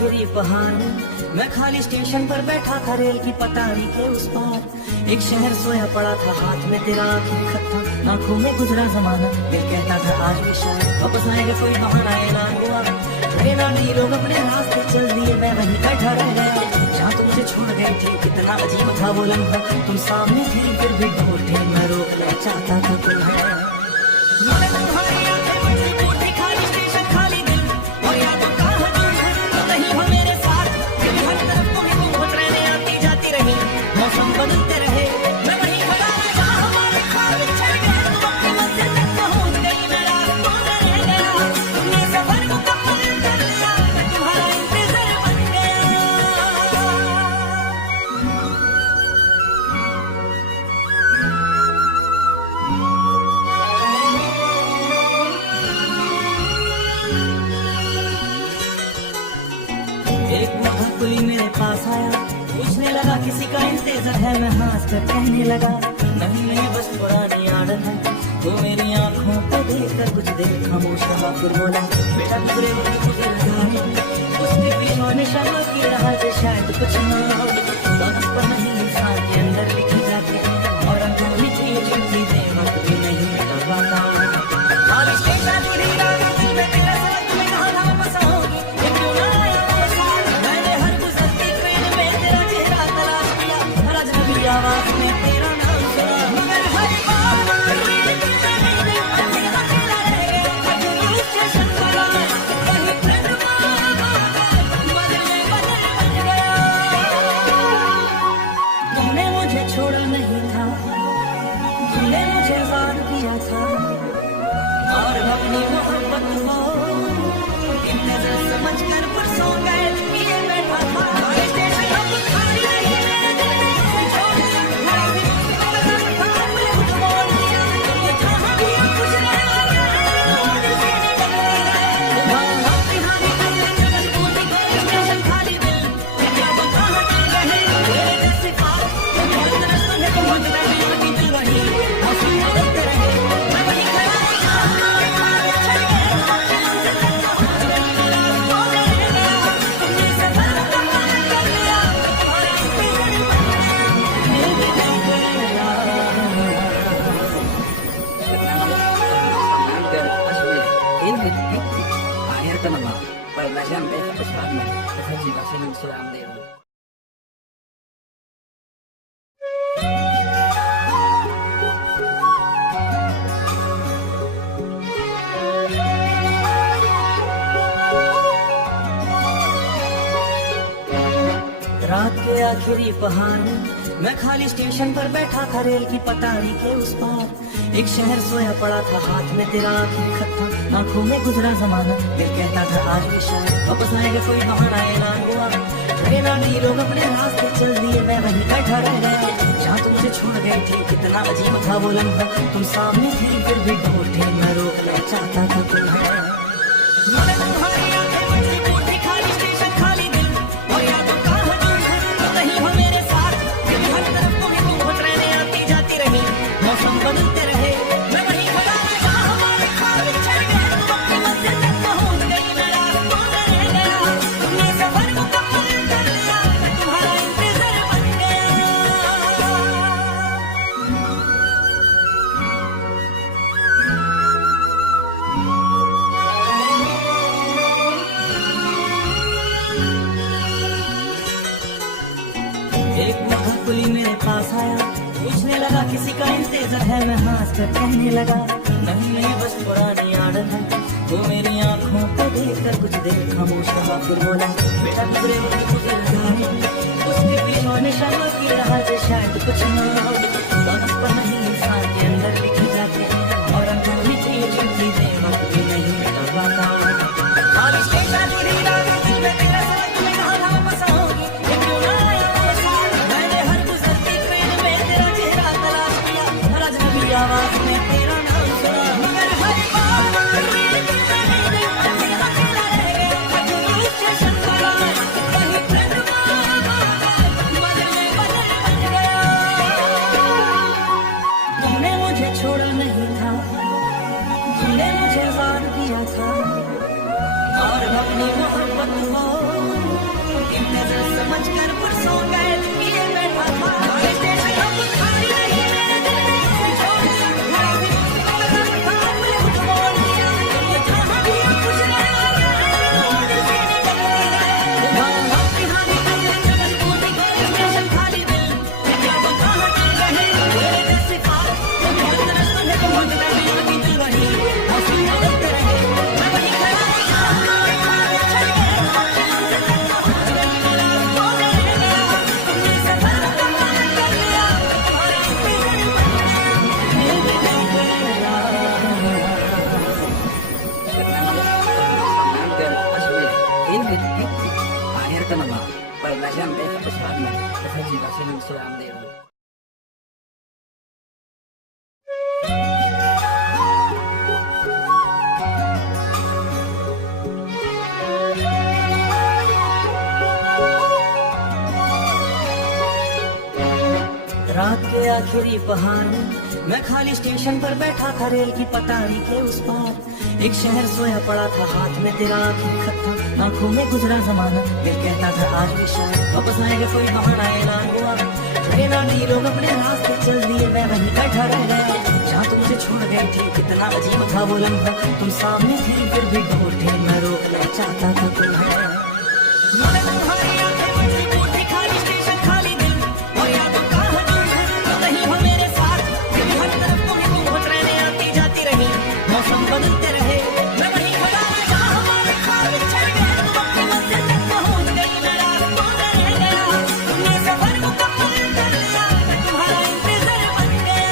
आखिरी पहाड़ में मैं खाली स्टेशन पर बैठा था रेल की पटारी के उस पार। एक शहर सोया पड़ा था, हाथ में तेरा आखिरी खत था, आंखों में गुजरा जमाना। दिल कहता था आज भी शायद वापस आएगा, कोई बहाना ना हुआ। ट्रेन आने लोग अपने रास्ते चल दिए, मैं वहीं बैठा रह गया जहाँ तुम मुझे छोड़ गए थे। कितना अजीब था वो लम्हा, तुम सामने थी फिर भी ढूंढे मैं रोकना चाहता था तुम्हें। बदलते रहे मैं वहीं खड़ा रहा, हमारे ख्वाब छड़ गए, तुम अपनी मंजिल तक पहुंच गई, मैं रास्तों में रह गया। तुमने सफर मुकम्मल कर लिया, मैं तुम्हारा इंतजार बन गया। एक बुढ़ा कुली मेरे पास आया, पूछने लगा किसी का इंतजार है, मैं हंस कर कहने लगा नहीं नहीं बस पुरानी आदत है। वो मेरी आंखों को देख कर कुछ देर खामोश रहा, फिर बोला बेटा गुजरे वक्त गुजर जाए। उसके पीछे निशाना की रहा जो शायद कुछ ना हो, कागज पर नहीं इंसान के अंदर लिखी जाती है, और अंदर लिखी जो चीजें वक्त भी नहीं मिटा पाता। खाली स्टेशन जुड़ी रात में तेरा साथ तुम्हें कहाँ ना बसाओगी, ये क्यों ना आया वो साथ। मैंने हर गुजरती ट्रेन में तेरा चेहरा तलाश किया, हर अजनबी आवाज में तेरा नाम सुना, मगर हर बार ये तेरा मेरे मन में अकेला रह गया। अजनबी स्टेशन पर आया, वही ट्रेन बदल गया। तुमने मुझे छोड़ा नहीं था, तुमने मुझे वार किया था, और अपनी मोहब्बत को इन नजर समझ कर परसों गए लिए बैठा था। स्टेशन अब खाली नहीं, मेरे दिल ने इसे छोड़ दिया, मेरा भी खुद बोल दिया, तुम जहाँ भी हो खुश रहना, दिल से निकल गए। जगत पूरी स्टेशन खाली दिल, क्या तुम कहाँ चल गए, मेरे जैसे ख्वाब बहुत तरस तुम्हें बहुत मैं बीत रही, मौसम बदलते रहे मैं वहीं खड़ा रहा, हमारे ख्वाब छड़ गए, अपनी मंजिल तक पहुंच गए, मैं रास्तों में रह गया। तुमने सफर मुकम्मल कर लिया, तुम्हारा इंतजार बन गया। akhirnya nama pelajaran dari kesalahan jika saya sudah ambil. रात के आखिरी पहाड़ में मैं खाली स्टेशन पर बैठा था रेल की पटारी के उस पार। एक शहर सोया पड़ा था, हाथ में तेरा आखिरी खत था, आंखों में गुजरा जमाना। दिल कहता था आज भी शायद वापस आएगा, कोई बहाना ना हुआ। ट्रेन आने लोग अपने रास्ते चल दिए, मैं वहीं बैठा रह गया जहाँ तुम मुझे छोड़ गए थे। कितना अजीब था वो लम्हा, तुम सामने थी फिर भी ढूंढे मैं रोकना चाहता था तुम्हें। तुम्हारी आंखें मुझे पूछती, खाली स्टेशन खाली दिल, और या तो कहाँ तुम नहीं हो मेरे साथ, फिर हर तरफ तुम्हें घूम ट्रेनें आती जाती रही, मौसम बदलते रहे मैं वहीं खड़ा रहा, हमारे ख्वाब छड़ गए, तुम अपनी मंजिल तक पहुंच गई, मैं रास्तों में रह गया। तुमने सफर मुकम्मल कर लिया, मैं तुम्हारा इंतजार बन गया। एक बुढ़ा कुली मेरे पास आया, पूछने लगा किसी का इंतजार है, मैं हंस कर कहने लगा नहीं नहीं बस पुरानी आदत है। वो मेरी आंखों को देख कर कुछ देर खामोश रहा, फिर बोला बेटा गुजरे वक्त गुजर जाए। उसके पीछे निशाना की रहा जो शायद कुछ ना हो, कागज पर नहीं इंसान के अंदर लिखी जाती है, और अंदर लिखी जो चीजें वक्त भी नहीं मिटा पाता। खाली स्टेशन जुड़ी रात में तेरा साथ तुम्हें कहाँ ना बसाओगी, ये क्यों ना आया वो साथ। मैंने हर गुजरती ट्रेन में तेरा चेहरा तलाश किया, हर अजनबी आवाज में तेरा नाम सुना, मगर हर बार ये तेरा मेरे मन में अकेला रह गया। अजनबी स्टेशन पर आया, वही ट्रेन पे प्रसाद में सच्ची बात से रामदेव रात के आखिरी पहाड़ में मैं खाली स्टेशन पर बैठा था रेल की पटारी के उस पार। एक शहर सोया पड़ा था, हाथ में तेरा आखिरी खत था, आंखों में गुजरा जमाना। दिल कहता था आज भी शायद वापस आएगा, कोई बहाना ऐलान हुआ। ट्रेन आने लोग अपने रास्ते चल दिए, मैं वहीं बैठा रह गया जहाँ तुम मुझे छोड़ गई थी। कितना अजीब था वो लम्हा, तुम सामने थी फिर भी ढूंढ के मैं रोकना चाहता था तुम्हें। खाली स्टेशन खाली दिल और यादों का नहीं हो मेरे साथ, मेरी हर तरफ तुम्हें तुम खुद रहने आती जाती रही। मौसम बदलते रहे, मैं वहीं खड़ा जहाँ हमारे ख्वाब बिछड़ गए। तुम अपनी मंजिल तक पहुँच गई, मैं रास्तों में रह गया। तुमने सफर मुकम्मल कर लिया, मैं तुम्हारा इंतजार बन गया।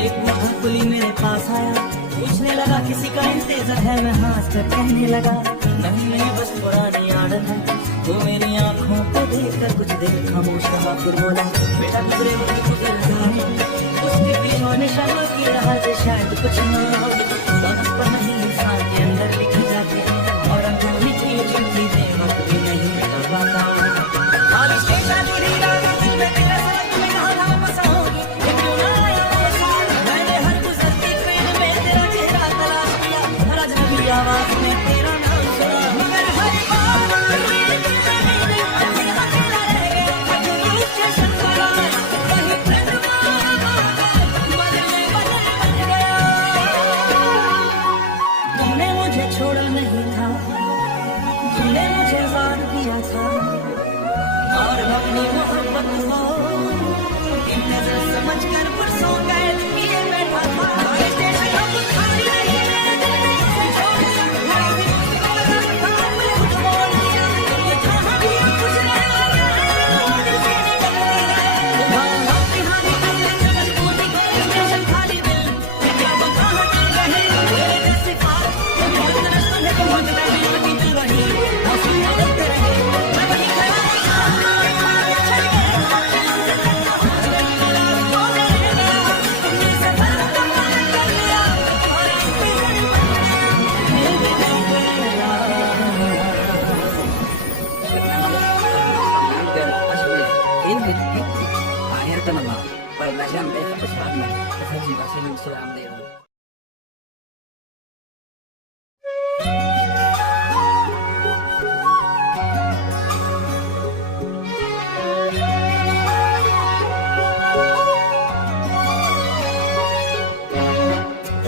एक पुली मेरे पास आया, पूछने लगा किसी का इंतजार है। मैं हंस कर कहने लगा नहीं बस पुरानी आदत है। वो मेरी आंखों को देखकर कुछ देर खामोश रहा, फिर बोला बेटा गुजरे वक्त गुजर जाए। उसके पीछे निशाना की रहा जो शायद कुछ ना हो, कागज पर नहीं इंसान के अंदर लिखी जाती और अंदर लिखी चिट्ठी दे वक्त भी नहीं करवाता। खाली स्टेशन जुड़ी रात में तेरा साथ तुम्हें कहाँ था बसा होगी, ये क्यों ना आया वो साथ। मैंने हर गुजरती ट्रेन में तेरा चेहरा तलाश किया, हर अजनबी आवाज में तेरा नाम सुना। मगर हर बार ट्रेन में मैं अकेला रह गया, जो स्टेशन पर आया वहीं ट्रेन बदल गया। तुमने मुझे छोड़ा नहीं था, तुमने मुझे वार किया था और अपनी मोहब्बत को इन नजर समझ कर परसों कैद किए बैठा था। स्टेशन अब खाली नहीं है, दिल ने इसे छोड़ दिया। मेरा भी कुछ था, मैं कुछ बोल दिया। ये जहाँ भी कुछ रह गया, दिल से निकल गया। हाँ तिहारी करने से मजबूरी को स्टेशन खाली दिल, क्या वो कहाँ चल रहे मेरे जैसे ख्वाब। बहुत तरस तुम्हें बहुत रही होती दिल वही, मौसम बदलते रहे, मैं वहीं खड़ा akhir itu nama perbelajaran mereka berserat में सच्ची बात से रामदेव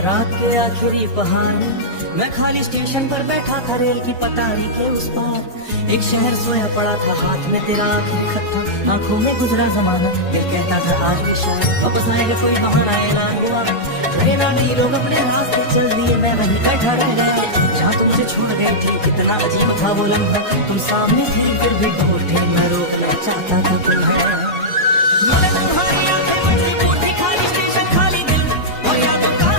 रात के आखिरी पहाड़ में मैं खाली स्टेशन पर बैठा था रेल की पटारी के उस पार। एक शहर सोया पड़ा था, हाथ में तेरा आखिरी खत था, आंखों में गुजरा जमाना। दिल कहता था आज भी शायद वापस आएगा, कोई बहाना ऐलान हुआ। ट्रेन आने लोग अपने रास्ते चल दिए, मैं वहीं बैठा रह गया जहाँ तुम मुझे छोड़ गई थी। कितना अजीब था वो लम्हा, तुम सामने थी फिर भी ढूंढे मैं रोकना चाहता था तुम्हें। खाली स्टेशन खाली दिल और यादों का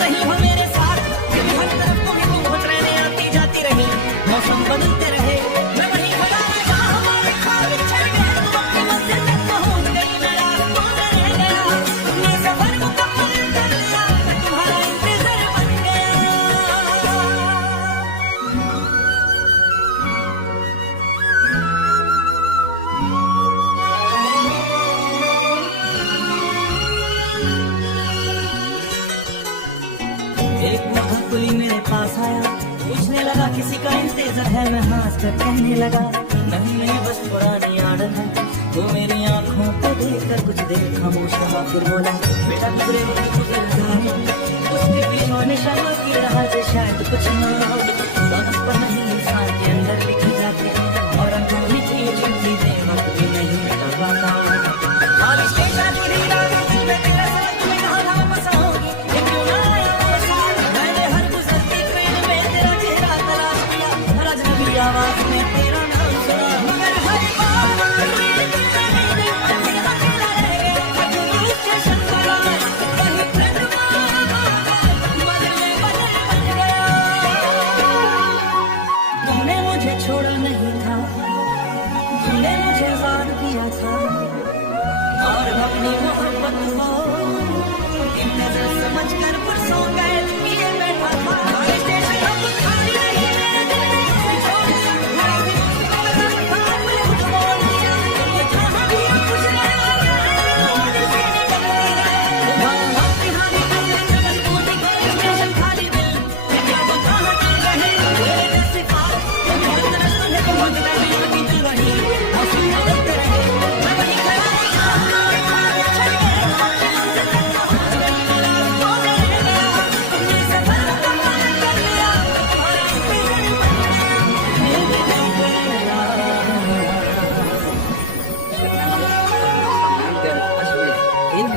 नहीं हो मेरे साथ, मेरी हर तरफ तुम्हें तुम खुद रहने आती जाती रही। मौसम बदलते रहे, मैं वहीं खड़ा जहाँ हमारे ख्वाब बिछड़ गए। तुम अपनी मंजिल तक पहुँच गई, मैं रास्तों में रह गया। तुमने सफर मुकम्मल कर लिया, मैं तुम्हारा इंतजार बन गया। एक पुली मेरे पास आया, पूछने लगा किसी का इंतजार है। मैं हंस कर कहने लगा नहीं बस पुरानी आदत है। वो मेरी आंखों को देखकर कुछ देर खामोश रहा, फिर बोला बेटा गुजरे वक्त गुजर जाए। उसके पीछे निशाना की रहा जो शायद कुछ ना हो, कागज पर नहीं इंसान के अंदर लिखी जाती और अंदर लिखी चिट्ठी दे वक्त भी नहीं करवाता। खाली स्टेशन जुड़ी रात में तेरा साथ तुम्हें कहाँ था बसा होगी, ये क्यों ना आया वो साथ। मैंने हर गुजरती ट्रेन में तेरा चेहरा तलाश किया, हर अजनबी आवाज में तेरा नाम सुना। मगर हर बार मोहब्बत हो, एक नजर समझ कर परसों गए लिए बैठा था स्टेशन अब खाली नहीं मेरे दिल ने उसे छोड़ दिया मेरा भी मुझको था मुझे मोड़ दिया ये जहां भी खुश रहना दिल से निकल गया हाँ निकल पूरी स्टेशन खाली दिल क्या बता रहे मेरे से पार बहुत रस्ते में बहुत मैं बीत रही मौसम बदलते रहे मैं वही खड़ा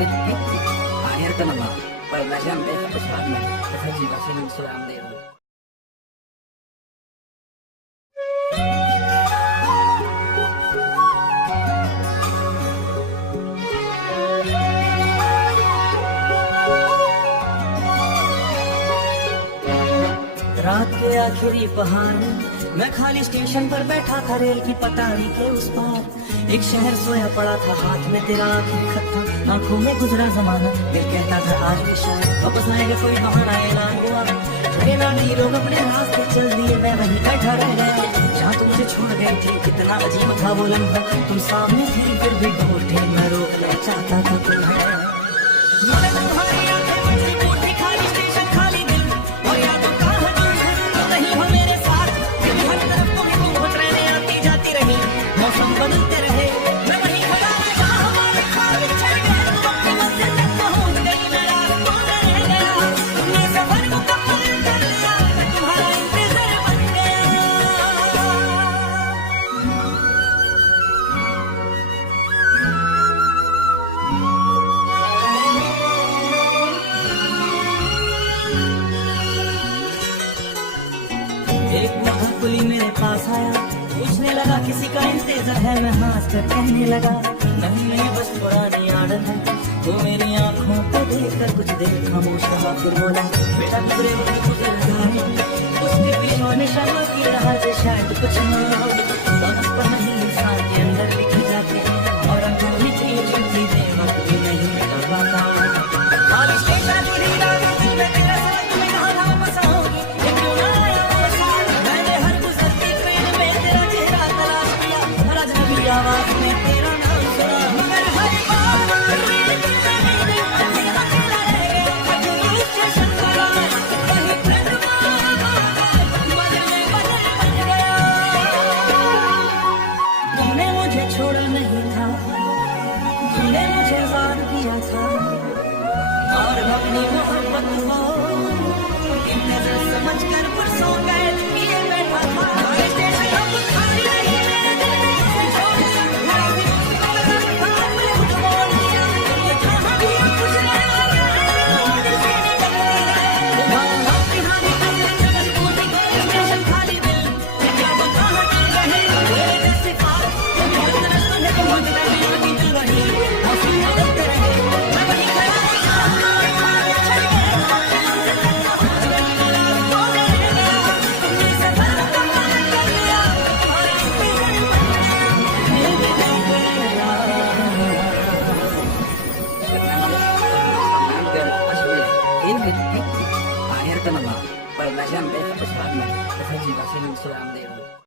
akhir nama pernasiam deh kesalahan haji basin sulam deh रात के आखिरी पहाड़ में मैं खाली स्टेशन पर बैठा था रेल की पटारी के उस पार एक शहर सोया पड़ा था हाथ में तेरा आखिरी खत था आंखों में गुजरा जमाना दिल कहता था आज भी शायद वापस आएगा कोई बहाना ऐलान हुआ बिना डी लोग अपने रास्ते चल दिए मैं वहीं बैठा रह गया जहाँ तुम मुझे छोड़ गई थी कितना अजीब था वो लम्हा तुम सामने थी फिर भी ढूंढे मैं रोकना चाहता था तुम्हें मैंने तुम्हारी आंखें बची पूरी खाली स्टेशन खाली दिल और यादों का हजूम नहीं हो मेरे साथ फिर हर तरफ तुम्हें घूंघट रहने आती जाती रही मौसम बदलते रहे मैं वहीं खड़ा जहाँ हमारे ख्वाब बिछड़ गए तुम अपनी मंजिल तक पहुंच गई मैं रास्तों में रह गया तुमने सफर को कबूल कर लिया मैं तुम्हारा इंतजार बन गया एक बूढ़ा कुली मेरे पास आया पूछने लगा किसी का इंतजार है मैं हंस कर कहने लगा नहीं बस पुरानी आदत है वो मेरी आंखों को देखकर कुछ देर खामोश रहा फिर बोला बेटा गुजरे वक्त गुजर जाए उसके पीछे निशान की रहा जो शायद कुछ ना हो कागज पर नहीं इंसान के अंदर लिखी जाती और अंदर लिखी चिट्ठी दे वक्त भी नहीं करवाता खाली स्टेशन जुड़ी रात दिल में तेरा साथ में कहाँ वापस आओगी ये क्यों ना आया वो साथ मैंने हर गुजरती ट्रेन में तेरा चेहरा तलाश किया हर अजनबी आवाज में तेरा नाम सुना मगर हर बार ट्रेन की मैंने अकेला अकेला रह गया अकेले स्टेशन पर आए कहीं ट्रेन बदल बन गया तुमने मुझे छोड़ा नहीं था तुमने मुझे वार किया था और अपनी मोहब्बत हो एक नजर समझ कर परसों गए लिए बैठा था स्टेशन अब खाली नहीं मेरे दिल ने उसे छोड़ दिया मेरा भी मुझको था मुझे मोड़ दिया ये जहां भी खुश रहना दिल से निकल गया निकल पूरी स्टेशन खाली दिल क्या बता रहे मेरे से पार बहुत रस्ते में बहुत मैं बीत रही मौसम बदलते रहे मैं वहीं खड़ा akhir nama pernasiam deh kesalahan haji basin sulam deh